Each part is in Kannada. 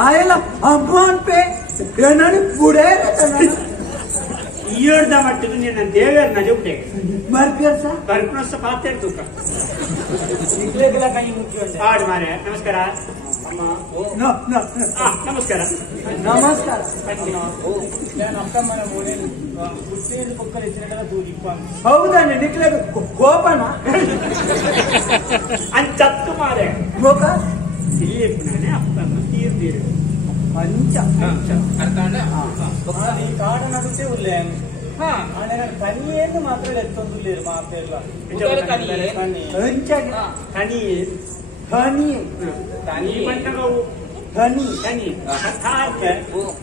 ఆయన అమ్మాన్ పే పుడే ಈಯೋಡ್ದ ಮಟ್ಟಿಗೆ ನಿನ್ನ ದೇವರ ನಜುಬ್ಡೆ ಬರ್ಪಿಯರ್ಸ ಬರ್ಪನಸ್ತ ಪಾತ್ರೆ ತೂಕ ನಿಕ್ಲೆಗಲ ಕೈ ಮುಖ್ಯ ಆಡ್ ಮಾರೆ ನಮಸ್ಕಾರ ಅಮ್ಮ ನೋ ನೋ ನಮಸ್ಕಾರ ನಮಸ್ಕಾರ ನಾನು ಅಕ್ಕಮ್ಮನ ಮೋನೆ ಕುರ್ಚಿಯಲ್ಲಿ ಪಕ್ಕದಲ್ಲಿ ಇచ్చిನಲ್ಲ ತೂಗಿಪ್ಪ ಹೌದಾನೆ ನಿಕ್ಲೆಗ ಕೋಪನ ಅಂಚತ್ತು ಮಾರೆ ಗೋಕ ಇಲ್ಲಿ ನಾನೇ ಅಪ್ಪಮ್ಮ ತೀರ್ದಿರು ಪಂಚ ಅರ್ಥಾಂಡ ಈ ಕಾಡ ನಡುತ್ತೆ ಉಲ್ಲೆ ಕನಿಯನ್ನು ಮಾತ್ರ ಎತ್ತೊಂದುಲ್ಲೇರು ಮಾತೆಲ್ಲ ಹನಿ ಹನಿ ಹನಿ ಬಣ್ಣಗವು ಹನಿ ಹನಿ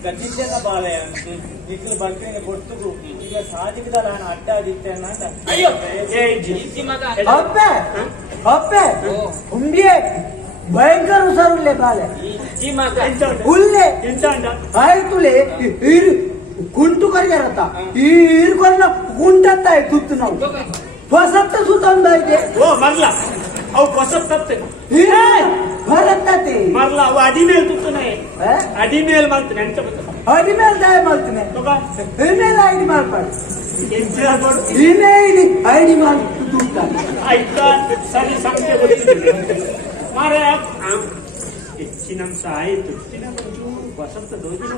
ಗಟ್ಟಿದ್ದ ಬಾಳೆ ಇಟ್ಲು ಬಟ್ಟೆ ಕೊಟ್ಟು ಈಗ ಸಾಧಿಕದ ನಾನು ಅಡ್ಡಾದಿತ್ತೆ ಅಯ್ಯೋ ಅಪ್ಪೆ ಅಪ್ಪೆ ಉಂಬಿಯೇ ಭಯಂಕರ ಉಸಾರುಲ್ಲೆ ಬಾಳೆ ಉಲ್ಲೆ ಆಯ್ತುಲೆ ಕುಂಟು ಕರಿಯಾರತ್ತ ಈ ಇರ್ಕೊಲ್ಲ ಕುಂಟತ್ತಾಯ್ ತುತ್ತು ನಾವು ಹೊಸತ್ತ ಸುತ್ತಂದೈತೆ ಓ ಮರ್ಲ ಅವು ಹೊಸ ತತ್ತೆ ಬರತ್ತತೆ ಮರ್ಲ ಅವು ಅಡಿ ಮೇಲೆ ತುತ್ತನೆ ಅಡಿ ಮೇಲೆ ಮಾಡ್ತೀನಿ ಅಂತ ಅಡಿ ಮೇಲೆ ದಾಯ ಮಾಡ್ತೀನಿ ಇಮೇಲೆ ಐಡಿ ಮಾಡ್ಬಾರ್ದು ಇಮೇಲ್ ಐಡಿ ಮಾಡಿ ತುತ್ತ ಆಯ್ತಾ ಸರಿ ಸಂಖ್ಯೆ ಗೊತ್ತಿಲ್ಲ ಮಾರೆ ಹೆಚ್ಚಿನಂಶ ಆಯಿತು ವಸಂತ ದೋಜಿನ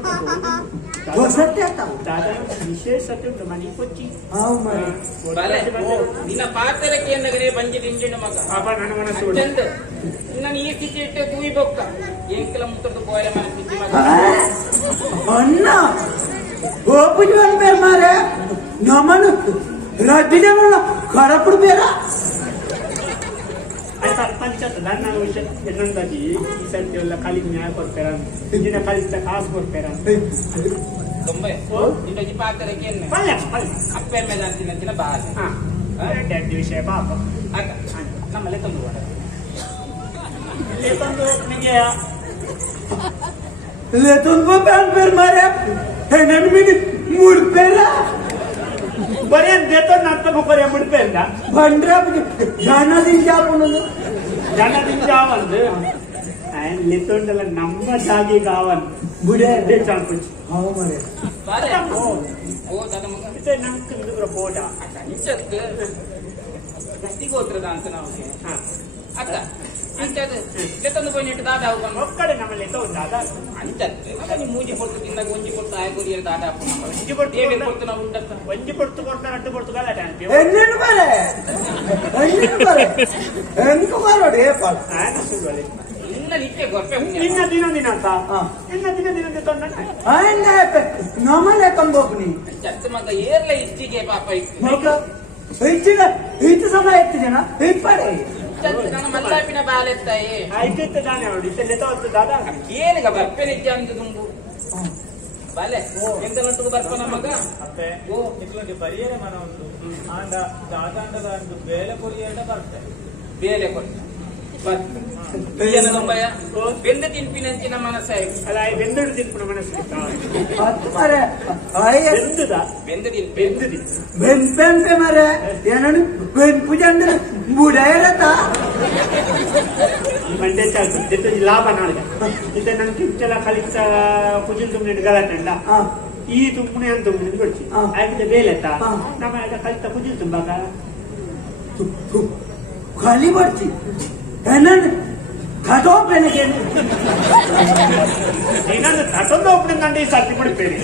ಹೊಸತ್ತೆ ದಾದಾ ವಿಶೇಷತೆ ಉಂಟು ಮನೆ ಕೊಚ್ಚಿ ನಿನ್ನ ಪಾತ್ರಕ್ಕೆ ಎಂದರೆ ಬಂಜಿ ದಿಂಜಿನ ಮಗ ಪಾಪ ನನ್ನ ಮನಸ್ಸು ಚಂದ ನಾನು ಈ ಸ್ಥಿತಿ ಇಟ್ಟು ತೂಯಿ ಬೊಕ್ಕ ಎಂಕಲ ಮುತ್ತದ ಬೋಯಲ ಮನಸ್ಥಿತಿ ಮಗ ಅಣ್ಣ ಗೋಪುಜಿ ಬೇರೆ ಮಾರೆ ನಮ್ಮನ್ನು ರಡ್ಡಿನ ಕರಪುಡು ಬೇರ ಪಂಚಾಯತ್ ನನ್ನ ವಿಷಯ ಏನಂದಾಗಿ ಈ ಸರ್ತಿ ಎಲ್ಲ ಕಲಿಗೆ ನ್ಯಾಯ ಕೊಡ್ತಾರ ಇಂದಿನ ಕಲಿತ ಕಾಸು ಕೊಡ್ತಾರ ತೊಂಬೈ ನಿನ್ನ ಪಾತ್ರಕ್ಕೆ ಅಪ್ಪೆ ಮೇಲೆ ಅಂತಿನ ಬಾಲ ಎರಡು ವಿಷಯ ಪಾಪ ನಮ್ಮಲ್ಲೇ ತಂದು ಇಲ್ಲೇ ತಂದು ನಿಮಗೆ ತುಂಬ ಪ್ಯಾನ್ ಬೇರೆ ಮಾರೆ ನನ್ನ ಮೀನಿ ಮೂರು ಬೇರ ಬರೀ ದೇತೋ ನತ್ತ ಬುಕ್ಕರೆ ಮುಡ್ಪೇಂದ ಬಂದ್ರ ಜನದಿಂದ ಜನದಿಂದ ಆವಂದು ಲೆತ್ತೊಂಡಲ್ಲ ನಮ್ಮ ಜಾಗಿ ಕಾವನ್ ಬುಡೆ ಚಾಲ್ಪುಚ್ಚಿ ಹೌ ಮರೆ ಓ ದಾದ ಮಗ ಮತ್ತೆ ನಮ್ಗೆ ಇದು ಬೋಡ ಇಂಚತ್ ಗಟ್ಟಿ ಗೋತ್ರದ ಅಂತ ನಾವು ಅಕ್ಕ ಇಂಚದ್ ಲೆತ್ತೊಂದು ಪೋಯಿನಿಟ್ಟು ದಾದ ಹೋಗೋಣ ಒಕ್ಕಡೆ ನಮ್ಮಲ್ಲಿ ದಾದ ಅಂಚತ್ ನೀ ಮೂಜಿ ಕೊಡ್ತು ತಿಂದಾಗ ಒಂಜಿ ಕೊಡ್ತು ಆಯ ಕೊರಿಯರ್ ದಾದ ಒಂಜಿ ಕೊಡ್ತು ಏನೇನು ಕೊಡ್ತು ನಾವು ಉಂಡತ್ತ ಒಂಜಿ ಕೊಡ್ತು ಕೊಡ್ತಾನೆ ಅಡ್ಡು ಕೊಡ್ತು ಕಾಲ ಎಣ್ಣೆಣ್ಣು ಬರೆ ಎಂಟು ಬರೋಡಿ ನಿನ್ನ ನಿತ್ಯ ಗೊಪ್ಪೆ ನಿನ್ನ ದಿನ ಅಂತ ನಿನ್ನ ದಿನ ತಂದ ನಮ್ಮನೆ ಕಂಬೋಗ್ನಿ ಚರ್ಚೆ ಮಗ ಏರ್ಲೆ ಇಚ್ಚಿಗೆ ಪಾಪ ಹೆಚ್ಚಿನ ಹೆಚ್ಚು ಸಮಯ ಎತ್ತಿದೆನ ಇಪ್ಪಡೆ ನನ್ನ ಮಲ್ಲಾಪಿನ ಬಾಲೆತ್ತಾಯೇ ಆಯ್ತು ತಾನೆ ಅವಳು ಇಷ್ಟೆಲ್ಲ ದಾದ ಏನೀಗ ಬರ್ಪೆ ನಿಜ ಅಂತ ತುಂಬು ಬಾಲೆ ಎಂತ ಗಂಟು ಬರ್ಪನ ಮಗ ಅಪ್ಪೆ ಓ ನಿಕ್ಲಂಗೆ ಪರಿಯರ ಮನ ಉಂಟು ಆಂಡ ದಾದಾಂಡದ ಅಂದು ಬೇಲೆ ಕೊರಿಯಂಡ ಬರ್ತೆ ಬೇಲೆ ಕೊಟ್ಟ ಬೆಂದ ತಿನ್ಪಿನಂಚಿನ ಮನಸ್ಸ ಅಲ್ಲ ಬೆಂದಡು ತಿನ್ಪುಣ ಮನಸ್ಸು ಬೆಂದ ಬೆಂಪೆ ಮರೆ ಏನನ್ನು ಬೆಂಪುಜಂಡ ಬುಡೇರತ ಮಂಡ್ಯ ಚಾಲ್ತು ಲಾಭ ನಾಳೆ ಇತ್ತೆ ನನ್ ಕಿಚ್ಚಲ ಕಲಿತ ಕುಜಿಲ್ ತುಂಬಿ ಗಲಾಟೆಂಡ ಈ ತುಂಬುನೆ ಅಂತ ತುಂಬಿ ಬಿಡ್ಸಿ ಆಯ್ತು ಬೇಲೆತ್ತ ನಮ್ಮ ಕಲಿತ ಕುಜಿಲ್ ತುಂಬಾಕ ಖಾಲಿ ಬರ್ತಿ ಏನಂದ್ರೆ ಕಟೋಪೆನಗೆ ಇನ್ನೊಂದು ಕಟೊಂದು ಒಬ್ಬನ ನಂಡಿ ಸರ್ತಿ ಬಿಡ್ಬೇಡಿ